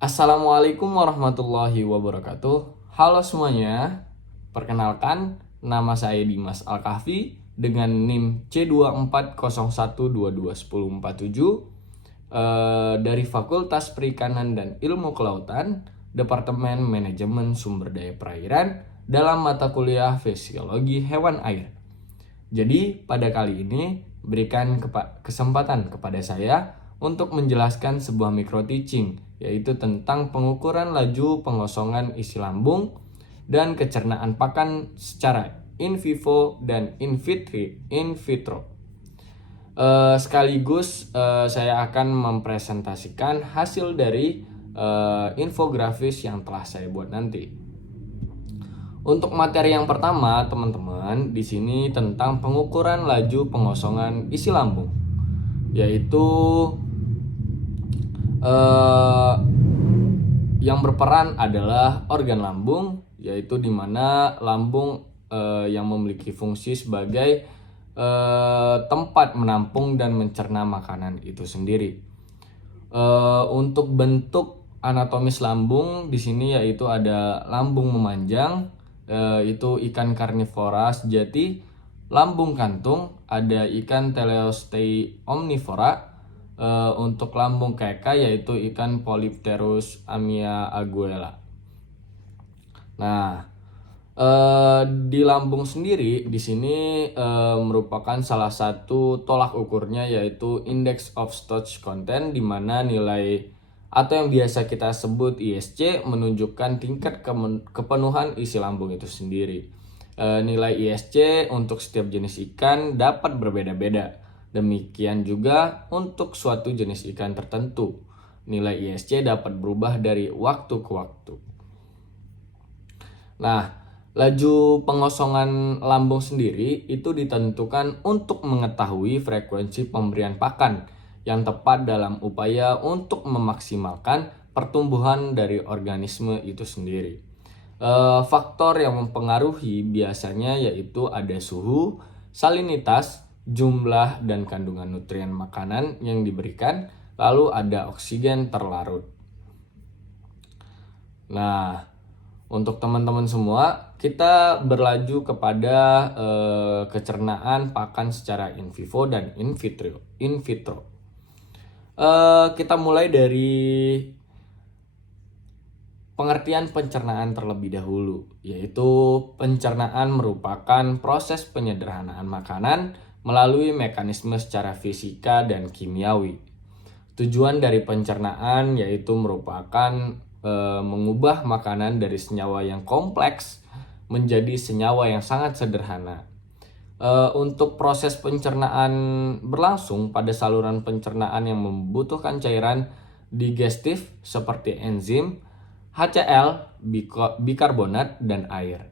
Assalamualaikum warahmatullahi wabarakatuh. Halo semuanya, perkenalkan nama saya Dimas Al-Kahfi dengan NIM C2401221047 dari Fakultas Perikanan dan Ilmu Kelautan, Departemen Manajemen Sumber Daya Perairan dalam mata kuliah Fisiologi Hewan Air. Jadi pada kali ini berikan kesempatan kepada saya untuk menjelaskan sebuah micro teaching, yaitu tentang pengukuran laju pengosongan isi lambung dan kecernaan pakan secara in vivo dan in vitro. Sekaligus saya akan mempresentasikan hasil dari infografis yang telah saya buat nanti. Untuk materi yang pertama, teman-teman, di sini tentang pengukuran laju pengosongan isi lambung, yaitu yang berperan adalah organ lambung, yaitu di mana lambung yang memiliki fungsi sebagai tempat menampung dan mencerna makanan itu sendiri. Untuk bentuk anatomis lambung di sini yaitu ada lambung memanjang, itu ikan karnivora sejati, lambung kantung, ada ikan teleostei omnivora. Untuk lambung keka yaitu ikan Polypterus amia aguela. Nah, di lambung sendiri di sini merupakan salah satu tolak ukurnya yaitu Index of Starch Content, di mana nilai atau yang biasa kita sebut ISC menunjukkan tingkat kepenuhan isi lambung itu sendiri. Nilai ISC untuk setiap jenis ikan dapat berbeda-beda. Demikian juga untuk suatu jenis ikan tertentu. Nilai ISC dapat berubah dari waktu ke waktu. Nah, laju pengosongan lambung sendiri itu ditentukan untuk mengetahui frekuensi pemberian pakan yang tepat dalam upaya untuk memaksimalkan pertumbuhan dari organisme itu sendiri. Faktor yang mempengaruhi biasanya yaitu ada suhu, salinitas, jumlah dan kandungan nutrien makanan yang diberikan, lalu ada oksigen terlarut. Nah, untuk teman-teman semua, kita berlaju kepada kecernaan pakan secara in vivo dan in vitro. Kita mulai dari pengertian pencernaan terlebih dahulu, yaitu pencernaan merupakan proses penyederhanaan makanan melalui mekanisme secara fisika dan kimiawi. Tujuan dari pencernaan yaitu merupakan mengubah makanan dari senyawa yang kompleks menjadi senyawa yang sangat sederhana. Untuk proses pencernaan berlangsung pada saluran pencernaan yang membutuhkan cairan digestif seperti enzim, HCl, bikarbonat, dan air.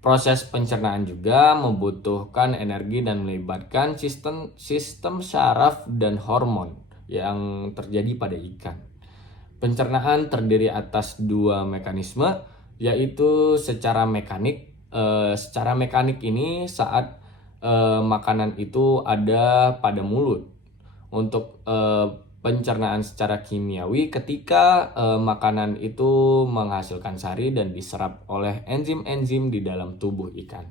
Proses pencernaan juga membutuhkan energi dan melibatkan sistem saraf dan hormon yang terjadi pada ikan. Pencernaan terdiri atas dua mekanisme, yaitu secara mekanik. Secara mekanik ini saat makanan itu ada pada mulut. Untuk pencernaan secara kimiawi ketika makanan itu menghasilkan sari dan diserap oleh enzim-enzim di dalam tubuh ikan.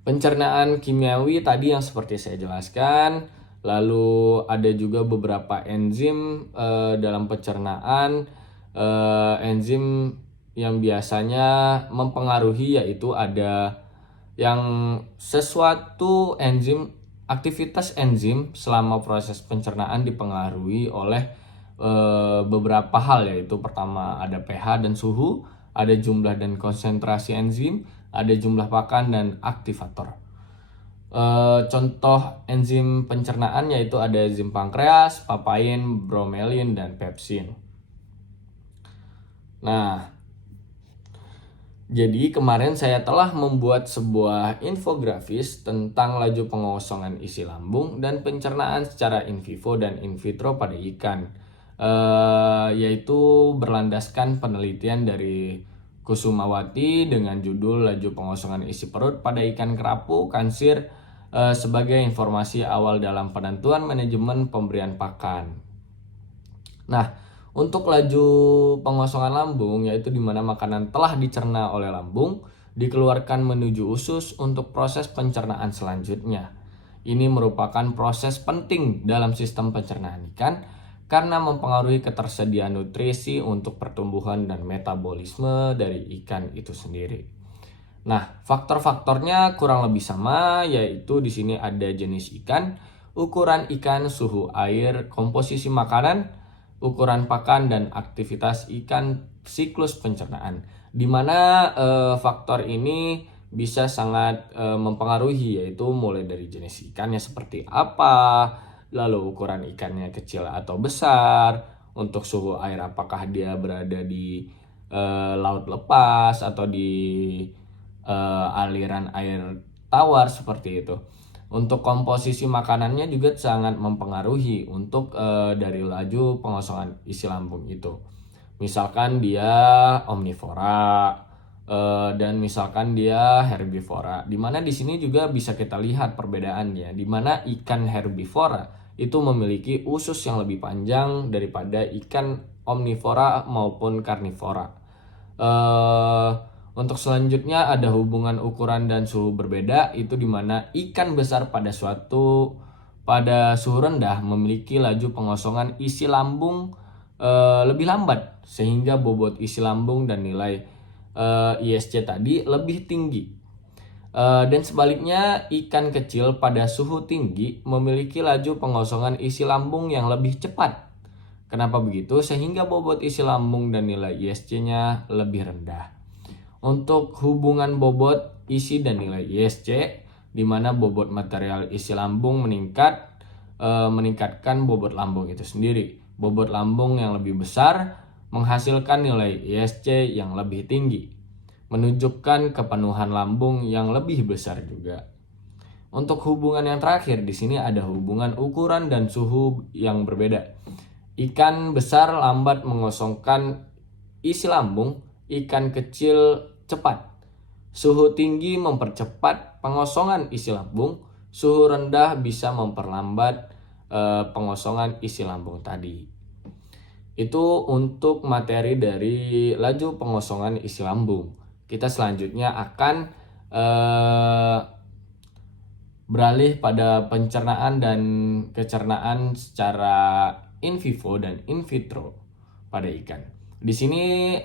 Pencernaan kimiawi tadi yang seperti saya jelaskan, lalu ada juga beberapa enzim dalam pencernaan. Enzim yang biasanya mempengaruhi yaitu ada yang sesuatu enzim. Aktivitas enzim selama proses pencernaan dipengaruhi oleh beberapa hal, yaitu pertama ada pH dan suhu, ada jumlah dan konsentrasi enzim, ada jumlah pakan dan aktivator. Contoh enzim pencernaan yaitu ada enzim pankreas, papain, bromelin, dan pepsin. Nah, jadi kemarin saya telah membuat sebuah infografis tentang laju pengosongan isi lambung dan pencernaan secara in vivo dan in vitro pada ikan, yaitu berlandaskan penelitian dari Kusumawati dengan judul laju pengosongan isi perut pada ikan kerapu kansir sebagai informasi awal dalam penentuan manajemen pemberian pakan. Nah, Untuk laju pengosongan lambung, yaitu di mana makanan telah dicerna oleh lambung, dikeluarkan menuju usus untuk proses pencernaan selanjutnya. Ini merupakan proses penting dalam sistem pencernaan ikan karena mempengaruhi ketersediaan nutrisi untuk pertumbuhan dan metabolisme dari ikan itu sendiri. Nah, faktor-faktornya kurang lebih sama, yaitu di sini ada jenis ikan, ukuran ikan, suhu air, komposisi makanan, ukuran pakan, dan aktivitas ikan siklus pencernaan. Di mana faktor ini bisa sangat mempengaruhi, yaitu mulai dari jenis ikannya seperti apa, lalu ukuran ikannya kecil atau besar, untuk suhu air apakah dia berada di laut lepas atau di aliran air tawar seperti itu. Untuk komposisi makanannya juga sangat mempengaruhi untuk dari laju pengosongan isi lambung itu. Misalkan dia omnivora dan misalkan dia herbivora. Di mana di sini juga bisa kita lihat perbedaannya. Di mana ikan herbivora itu memiliki usus yang lebih panjang daripada ikan omnivora maupun karnivora. Untuk selanjutnya ada hubungan ukuran dan suhu berbeda, itu dimana ikan besar pada suhu rendah memiliki laju pengosongan isi lambung lebih lambat sehingga bobot isi lambung dan nilai ISC tadi lebih tinggi. Dan sebaliknya ikan kecil pada suhu tinggi memiliki laju pengosongan isi lambung yang lebih cepat. Kenapa begitu? Sehingga bobot isi lambung dan nilai ISC-nya lebih rendah. Untuk hubungan bobot isi dan nilai ISC, di mana bobot material isi lambung meningkatkan bobot lambung itu sendiri. Bobot lambung yang lebih besar menghasilkan nilai ISC yang lebih tinggi, menunjukkan kepenuhan lambung yang lebih besar juga. Untuk hubungan yang terakhir, di sini ada hubungan ukuran dan suhu yang berbeda. Ikan besar lambat mengosongkan isi lambung, ikan kecil cepat. Suhu tinggi mempercepat pengosongan isi lambung, suhu rendah bisa memperlambat pengosongan isi lambung tadi. Itu untuk materi dari laju pengosongan isi lambung. Kita selanjutnya akan beralih pada pencernaan dan kecernaan secara in vivo dan in vitro pada ikan. Di sini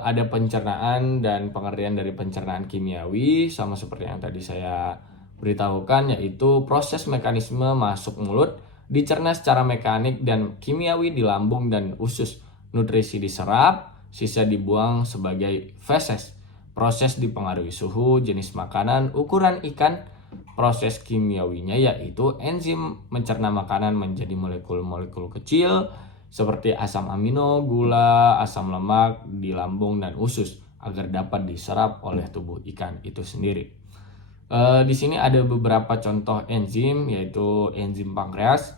ada pencernaan dan pengertian dari pencernaan kimiawi sama seperti yang tadi saya beritahukan, yaitu proses mekanisme masuk mulut dicerna secara mekanik dan kimiawi di lambung dan usus. Nutrisi diserap, sisa dibuang sebagai feses. Proses dipengaruhi suhu, jenis makanan, ukuran ikan. Proses kimiawinya yaitu enzim mencerna makanan menjadi molekul-molekul kecil seperti asam amino, gula, asam lemak di lambung dan usus agar dapat diserap oleh tubuh ikan itu sendiri. Di sini ada beberapa contoh enzim, yaitu enzim pankreas,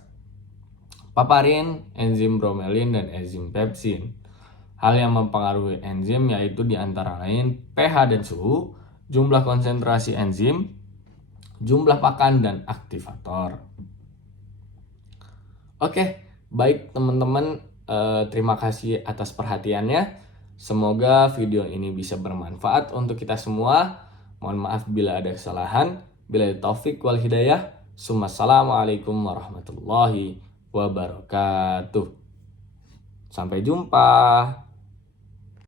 paparin, enzim bromelin, dan enzim pepsin. Hal yang mempengaruhi enzim yaitu diantara lain pH dan suhu, jumlah konsentrasi enzim, jumlah pakan, dan aktivator. Oke, baik teman-teman, terima kasih atas perhatiannya. Semoga video ini bisa bermanfaat untuk kita semua. Mohon maaf bila ada kesalahan. Bila taufik wal hidayah. Assalamualaikum warahmatullahi wabarakatuh. Sampai jumpa.